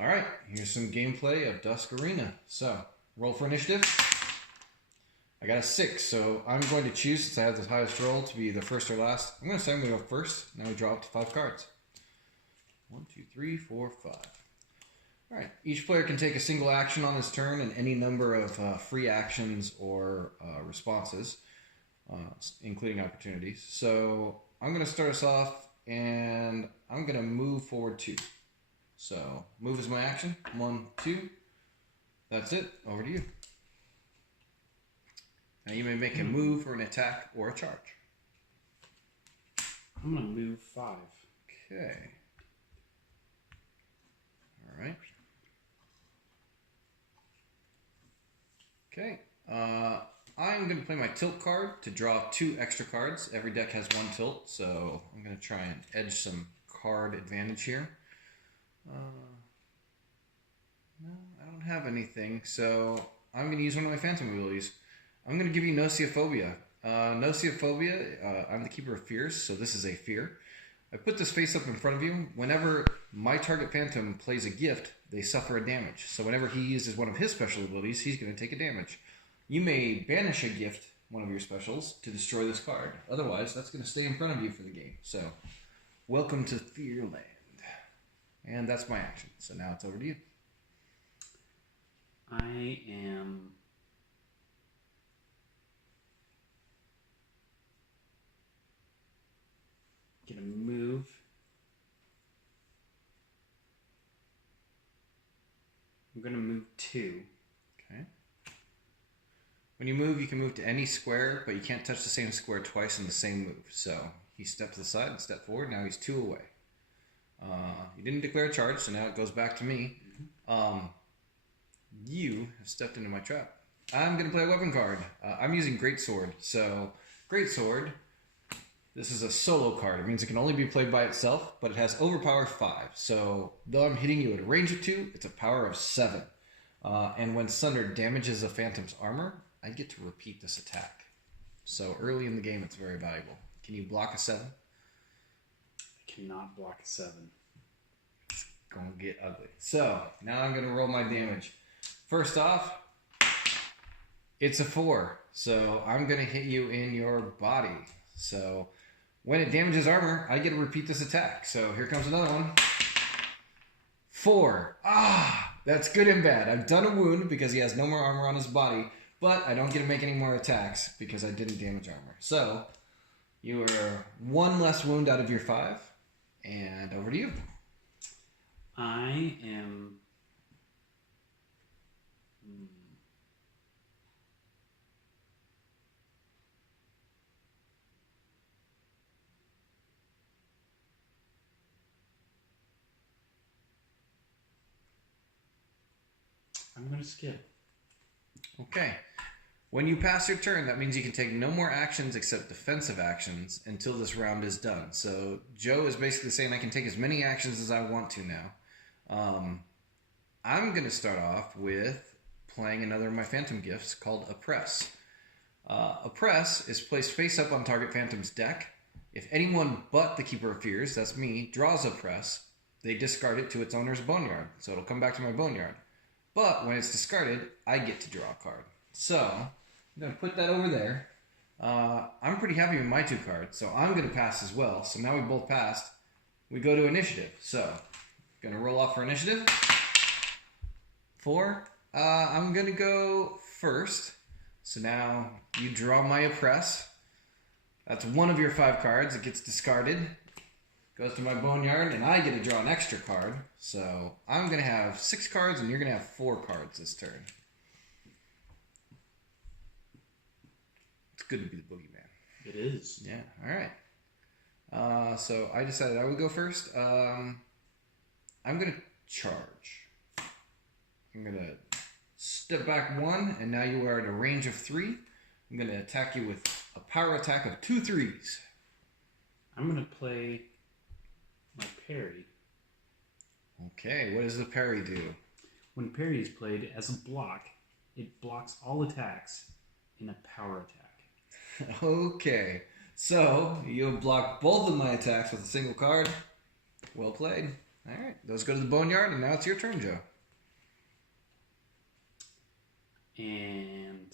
Alright, here's some gameplay of Dusk Arena. So, roll for initiative. I got a 6, so I'm going to choose, since I have the highest roll, to be the first or last. I'm going to say I'm going to go first. Now we draw up to 5 cards. 1, 2, 3, 4, 5. Alright, each player can take a single action on his turn and any number of free actions or responses, including opportunities. So, I'm going to start us off, and I'm going to move forward 2. So, move is my action. 1, 2. That's it. Over to you. Now you may make a move or an attack or a charge. I'm going to move 5. Okay. Alright. Okay. I'm going to play my tilt card to draw 2 extra cards. Every deck has 1 tilt, so I'm going to try and edge some card advantage here. No, I don't have anything, so I'm going to use one of my phantom abilities. I'm going to give you Nociophobia. Nociophobia, I'm the Keeper of Fears, so this is a fear. I put this face up in front of you. Whenever my target phantom plays a gift, they suffer a damage. So whenever he uses one of his special abilities, he's going to take a damage. You may banish a gift, one of your specials, to destroy this card. Otherwise, that's going to stay in front of you for the game. So, welcome to Fearland. And that's my action. So now it's over to you. I am going to move. I'm going to move 2. Okay. When you move, you can move to any square, but you can't touch the same square twice in the same move. So he stepped to the side and stepped forward. Now he's 2 away. You didn't declare a charge, so now it goes back to me. You have stepped into my trap. I'm going to play a weapon card. I'm using Greatsword. So, Greatsword, this is a solo card. It means it can only be played by itself, but it has overpower 5. So, though I'm hitting you at a range of 2, it's a power of 7. And when Sundered damages a phantom's armor, I get to repeat this attack. So, early in the game, it's very valuable. Can you block a 7? I cannot block a 7. It's going to get ugly. So, now I'm going to roll my damage. First off, it's a 4. So, I'm going to hit you in your body. So, when it damages armor, I get to repeat this attack. So, here comes another one. 4. That's good and bad. I've done a wound because he has no more armor on his body, but I don't get to make any more attacks because I didn't damage armor. So, you are 1 less wound out of your 5, and over to you. I am... I'm going to skip. Okay. When you pass your turn, that means you can take no more actions except defensive actions until this round is done. So Joe is basically saying I can take as many actions as I want to now. I'm going to start off with playing another of my phantom gifts called Oppress. Oppress is placed face up on target phantom's deck. If anyone but the Keeper of Fears, that's me, draws Oppress, they discard it to its owner's boneyard. So it'll come back to my boneyard. But when it's discarded, I get to draw a card. So, I'm going to put that over there. I'm pretty happy with my 2 cards, so I'm going to pass as well. So now we both passed. We go to initiative. So, going to roll off for initiative. 4. I'm going to go first. So now you draw my Oppress. That's one of your 5 cards. It gets discarded. Goes to my boneyard, and I get to draw an extra card. So I'm going to have 6 cards, and you're going to have 4 cards this turn. It's good to be the boogeyman. It is. Yeah, all right. So I decided I would go first. I'm going to charge. I'm going to step back 1, and now you are at a range of 3. I'm going to attack you with a power attack of 2 3s. I'm going to play my parry. Okay, what does the parry do? When parry is played as a block, it blocks all attacks in a power attack. Okay, so you'll block both of my attacks with a single card. Well played. All right. Those go to the boneyard, and now it's your turn, Joe. And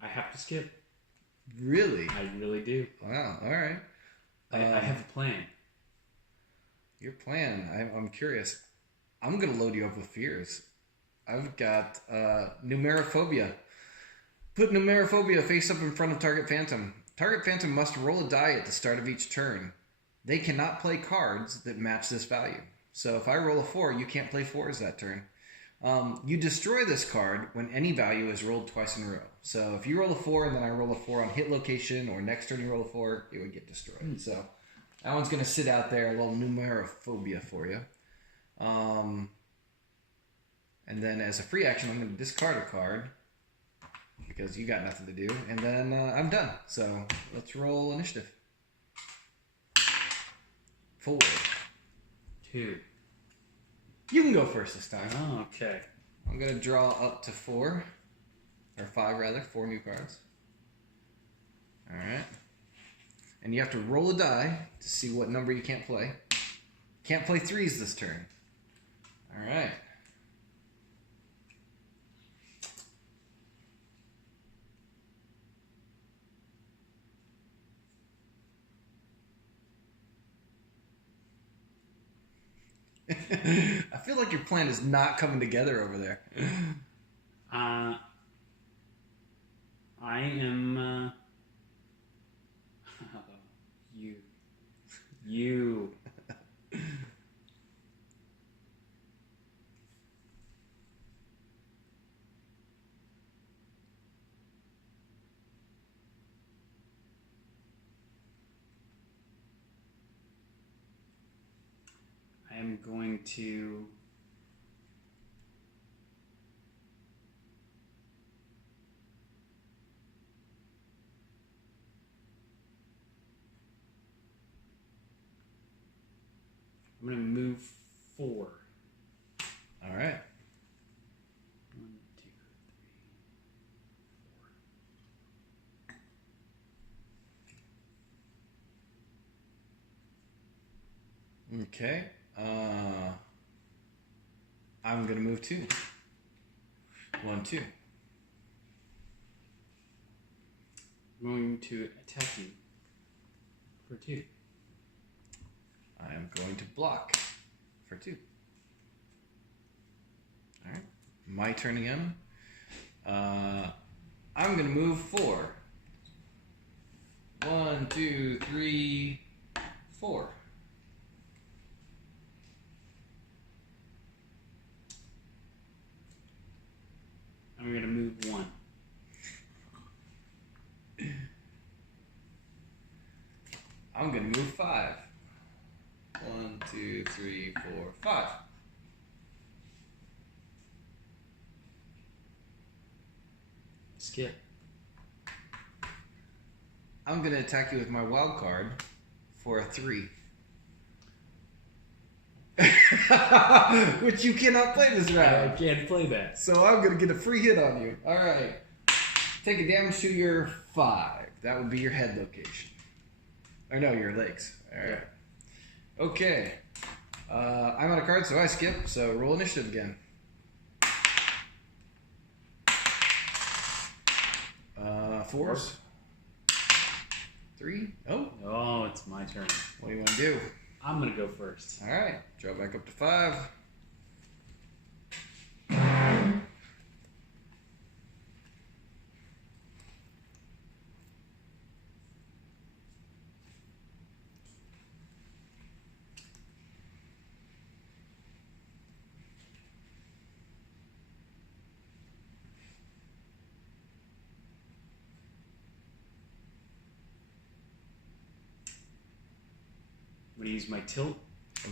I have to skip. Really? I really do. Wow. All right. I have a plan. Your plan. I'm curious. I'm going to load you up with fears. I've got numerophobia. Put numerophobia face up in front of Target Phantom. Target Phantom must roll a die at the start of each turn. They cannot play cards that match this value. So if I roll a 4, you can't play 4s that turn. You destroy this card when any value is rolled twice in a row. So if you roll a 4 and then I roll a 4 on hit location, or next turn you roll a 4, it would get destroyed. So that one's going to sit out there, a little numerophobia for you. And then as a free action, I'm going to discard a card because you got nothing to do. And then I'm done. So let's roll initiative. 4. 2. You can go first this time. Oh, okay. I'm going to draw up to 4. Or 5, rather. 4 new cards. Alright. And you have to roll a die to see what number you can't play. Can't play 3s this turn. Alright. I feel like your plan is not coming together over there. I am. You. I am going to. I'm going to move 4. All right. 1, 2, 3, 4. Okay. I'm going to move 2. 1, 2. I'm going to attack you for 2. I am going to block for 2. All right. My turn again. I'm going to move 4. 1, 2, 3, 4. I'm going to move 1. I'm going to move 5. 1, 2, 3, 4, 5. Skip. I'm going to attack you with my wild card for a 3. Which you cannot play this I round. can't play that. So I'm going to get a free hit on you. All right. Take a damage to your 5. That would be your head location. Or no, your legs. All right. Okay. I'm on a card, so I skip. So roll initiative again. 4s. 3. Oh. Oh, it's my turn. What do you want to do? I'm going to go first. All right. Draw back up to 5. I'm going to use my tilt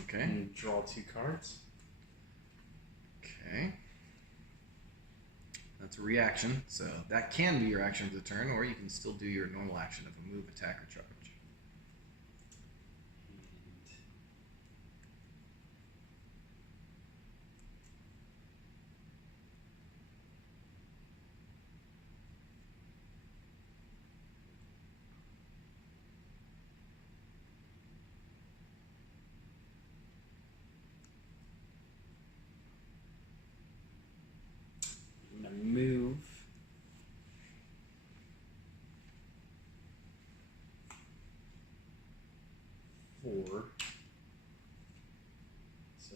Okay. and draw 2 cards. Okay. That's a reaction, so that can be your action for the turn, or you can still do your normal action of a move, attack, or charge. 4. So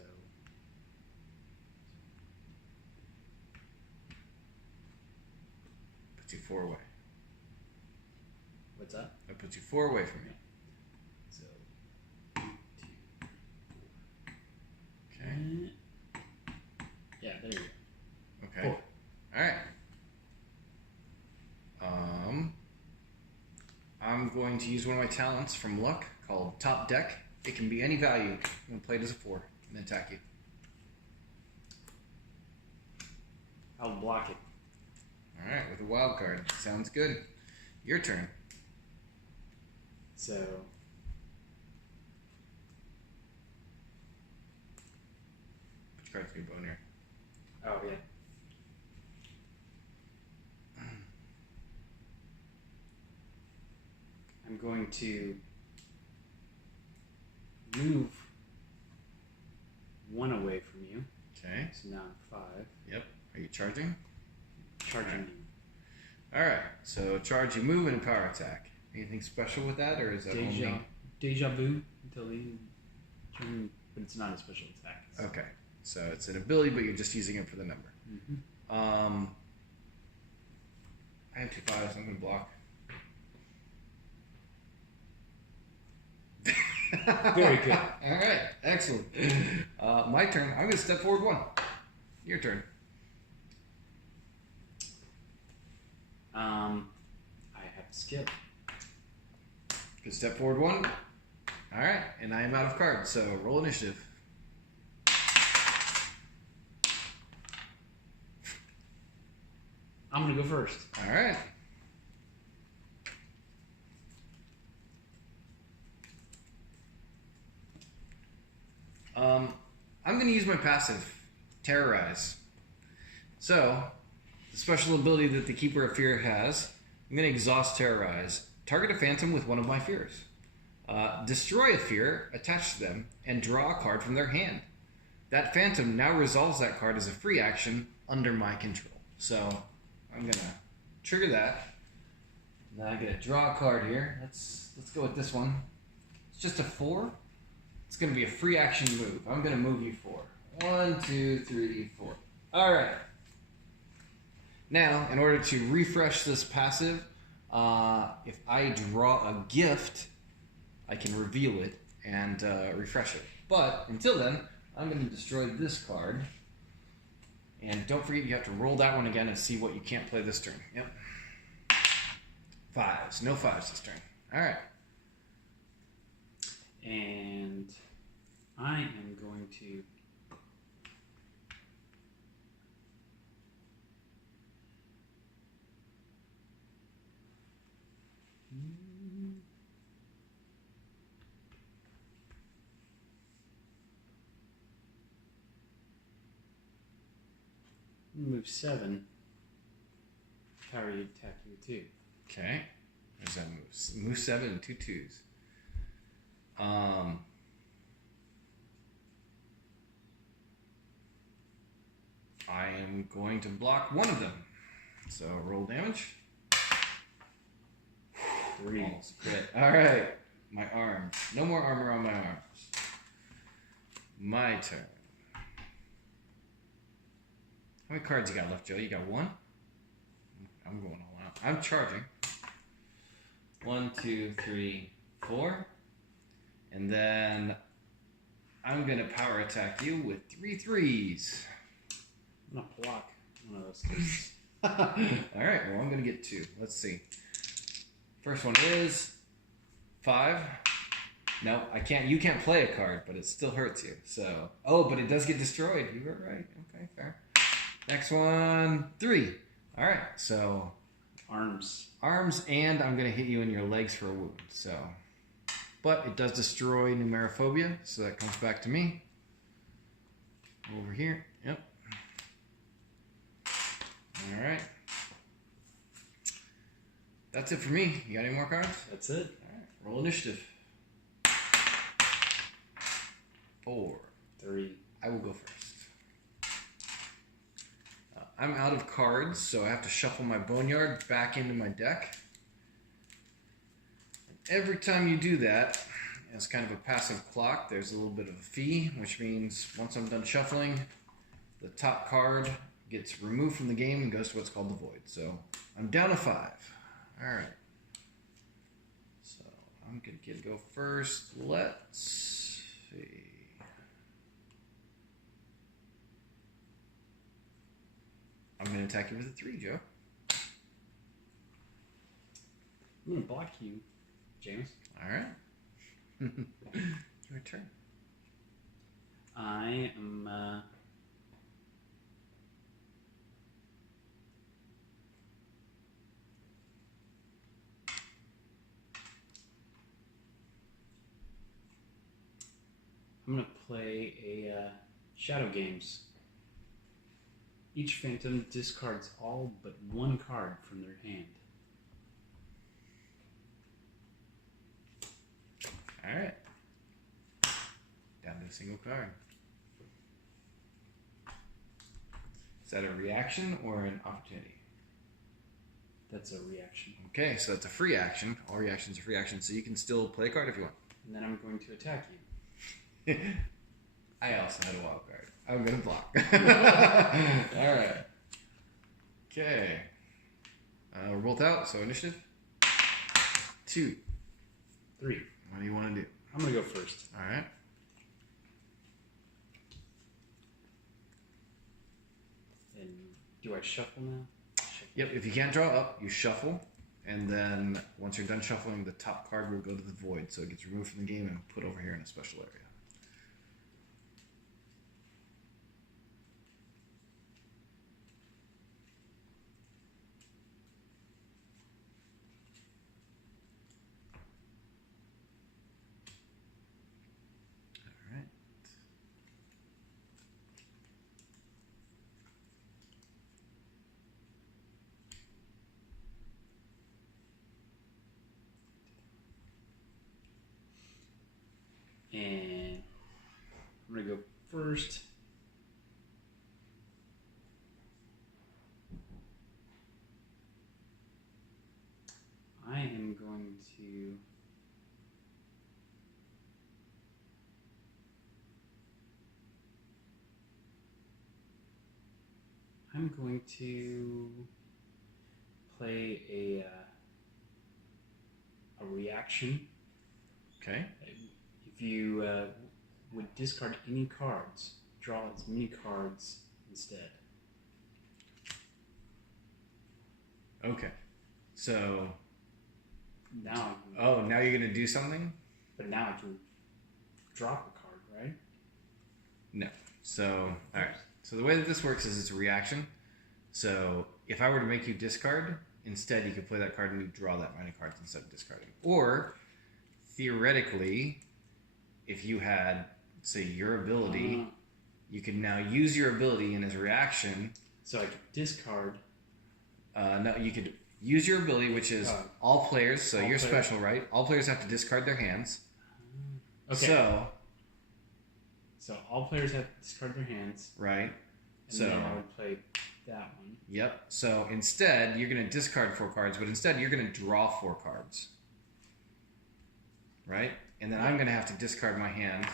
Puts you 4 away. what's that? That puts you 4 away from me. So 2, 4. Okay. Yeah, there you go. Okay. 4. All right. I'm going to use one of my talents from luck called Top Deck. It can be any value. I'm going to play it as a 4 and then attack you. I'll block it. All right, with a wild card. Sounds good. Your turn. So Which card's going to go in here? oh yeah. I'm going to move 1 away from you. Okay. So now I'm 5. Yep. Are you charging? Charging you. All right. So charge, you move, and a power attack. Anything special with that, or is that only? Deja vu until the turn, but it's not a special attack. Okay. So it's an ability, but you're just using it for the number. Mm-hmm. I have 2 5s. I'm going to block. Very good. All right, excellent. My turn. I'm going to step forward 1. Your turn. I have to skip. Good, step forward 1. All right, and I am out of cards, so roll initiative. I'm gonna go first. All right. I'm going to use my passive, Terrorize. So, the special ability that the Keeper of Fear has, I'm going to exhaust Terrorize. Target a phantom with one of my fears. Destroy a fear attached to them and draw a card from their hand. That phantom now resolves that card as a free action under my control. So, I'm going to trigger that. Now I get to draw a card here. Let's go with this one. It's just a 4. It's going to be a free action move. I'm going to move you 4. 1, 2, 3, 4. All right. Now, in order to refresh this passive, if I draw a gift, I can reveal it and refresh it. But until then, I'm going to destroy this card. And don't forget, you have to roll that one again and see what you can't play this turn. Yep. 5s. No 5s this turn. All right. And I am going to move 7. Power you attack you 2. Okay. There's that move. Move 7 and 2 2s. I am going to block one of them. So roll damage. 3. Almost crit. All right. My arms. No more armor on my arms. My turn. How many cards you got left, Joe? You got 1? I'm going all out. I'm charging. 1, 2, 3, 4. And then I'm going to power attack you with 3 3s. I'm going to block one of those 2s. All right, well, I'm going to get 2. Let's see. First one is 5. No, I can't. You can't play a card, but it still hurts you. So, but it does get destroyed. You were right. Okay, fair. Next one, 3. All right, so Arms, and I'm going to hit you in your legs for a wound. So, but it does destroy numerophobia, so that comes back to me. Over here. Yep. All right. That's it for me. You got any more cards? That's it. All right. Roll initiative. 4. 3. I will go first. I'm out of cards, so I have to shuffle my Boneyard back into my deck. And every time you do that, as kind of a passive clock, there's a little bit of a fee, which means once I'm done shuffling, the top card gets removed from the game and goes to what's called the void. So I'm down to 5. All right. So I'm going to go first. Let's see. I'm going to attack you with a 3, Joe. I'm going to block you, James. All right. Your turn. I am... I'm going to play a Shadow Games. Each Phantom discards all but 1 card from their hand. All right. Down to a single card. Is that a reaction or an opportunity? That's a reaction. Okay, so that's a free action. All reactions are free actions, so you can still play a card if you want. And then I'm going to attack you. I also had a wild card. I'm going to block. All right. Okay. We're both out, so initiative. 2. 3. What do you want to do? I'm going to go first. All right. And do I shuffle now? Yep, if you can't draw up, you shuffle. And then once you're done shuffling, the top card will go to the void. So it gets removed from the game and put over here in a special area. All right. And I'm going to go first. I am going to... I'm going to play a reaction. Okay. If you would discard any cards, draw as many cards instead. Okay. So... Now, Oh, now you're going to do something? but now I can drop a card, right? No. So, all right. So the way that this works is it's a reaction. So if I were to make you discard, instead you could play that card and you draw that many cards instead of discarding. Or, theoretically, if you had, say, your ability, you can now use your ability and as a reaction... So I could discard... No, you could use your ability, which is all players, so you're special, right? All players have to discard their hands. Okay. So all players have to discard their hands. Right. And then I would play that one. Yep. So instead, you're going to discard 4 cards, but instead you're going to draw 4 cards. Right? And then I'm going to have to discard my hand.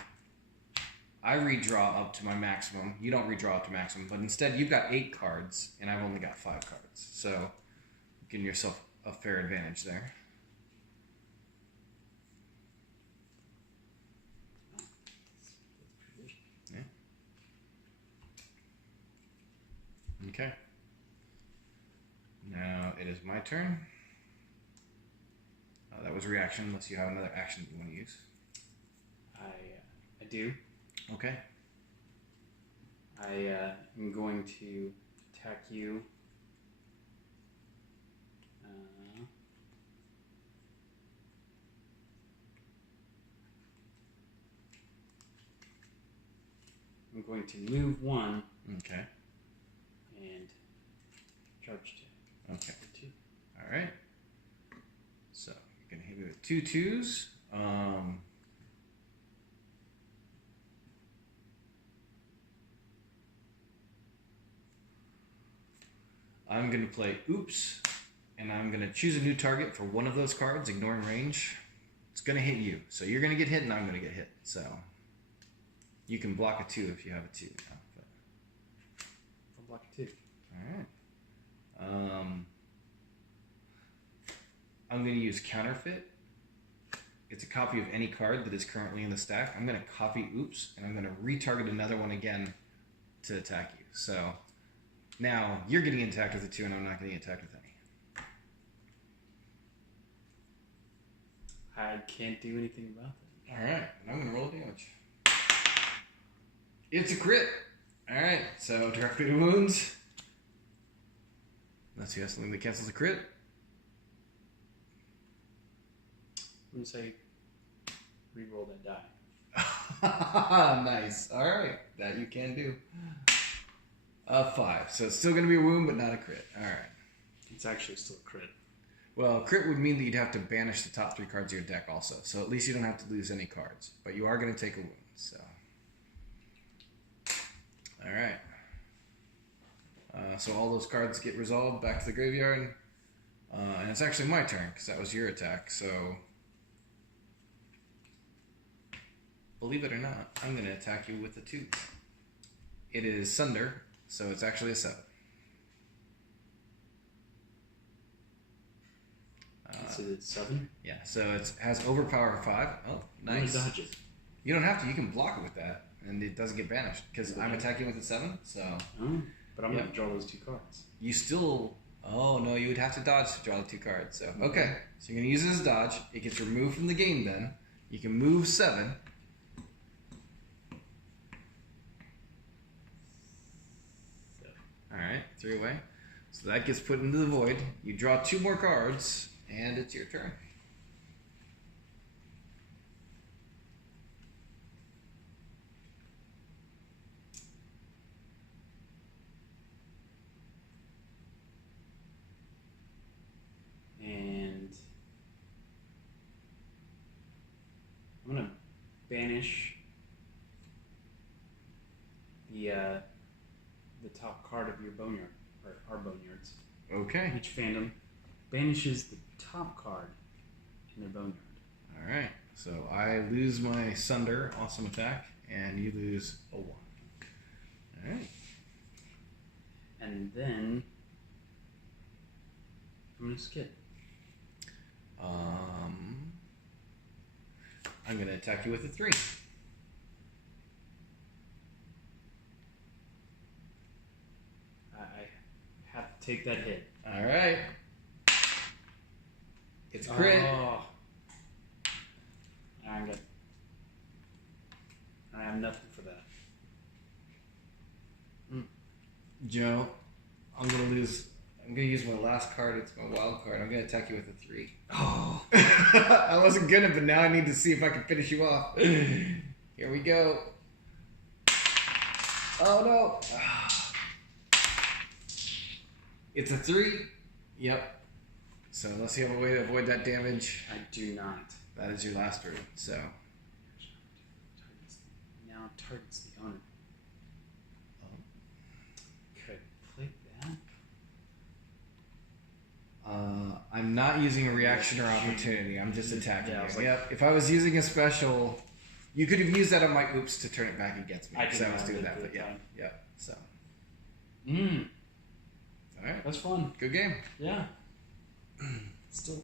I redraw up to my maximum. You don't redraw up to maximum, but instead you've got 8 cards, and I've only got 5 cards. So giving yourself a fair advantage there. Yeah. Okay. Now it is my turn. That was reaction, unless you have another action you want to use. I do. Okay. I am going to attack you. I'm going to move 1. Okay. And charge 2. Okay. 2. All right. So you're gonna hit me with 2 2s. I'm going to play Oops, and I'm going to choose a new target for one of those cards, ignoring range. It's going to hit you. So you're going to get hit and I'm going to get hit. So you can block a 2 if you have a 2. Now, but. I'll block a 2. All right. I'm going to use Counterfeit. It's a copy of any card that is currently in the stack. I'm going to copy Oops, and I'm going to retarget another one again to attack you. So now you're getting attacked with a 2, and I'm not getting attacked with any. I can't do anything about that. All right, and I'm going to roll damage. It's a crit. All right, so directly to wounds. Unless you have something that cancels a crit. I'm going to say re-roll that die. Nice. All right, that you can do. 5. So it's still going to be a wound, but not a crit. All right. It's actually still a crit. Well, crit would mean that you'd have to banish the top 3 cards of your deck also. So at least you don't have to lose any cards. But you are going to take a wound. So. All right. So all those cards get resolved back to the graveyard. And it's actually my turn because that was your attack. So believe it or not, I'm going to attack you with a 2. It is Sunder, so it's actually a 7. So it's 7? Yeah, so it has overpower 5. Oh, nice. Dodge it. You don't have to. You can block it with that, and it doesn't get banished because I'm attacking with a 7. So. Oh, but I'm going to draw those 2 cards. You still. Oh no, you would have to dodge to draw the 2 cards. So okay, so you're gonna use it as dodge. It gets removed from the game. Then you can move 7. All right, 3 away. So that gets put into the void. You draw 2 more cards, and it's your turn. And I'm going to banish the top card of your boneyard, or our boneyards. Okay. Each fandom banishes the top card in their boneyard. All right. So I lose my Sunder, awesome attack, and you lose a 1. All right. And then I'm going to skip. I'm going to attack you with a 3. I have to take that hit. All right. It's crit. Oh. I'm good. I have nothing for that. Joe, I'm going to lose. I'm going to use my last card. It's my wild card. I'm going to attack you with a 3. Oh. I wasn't going to, but now I need to see if I can finish you off. Here we go. Oh, no. It's a 3. Yep. So unless you have a way to avoid that damage, I do not. that is your last turn. So Now targets the owner. Could I play that? I'm not using a reaction or opportunity. I'm just attacking Yeah, I you. was like- Yep. If I was using a special, you could have used that on my oops to turn it back against me. I Because I did was not doing do that. it But yeah. time. Yeah. So. All right. That's fun. Good game. Yeah. Still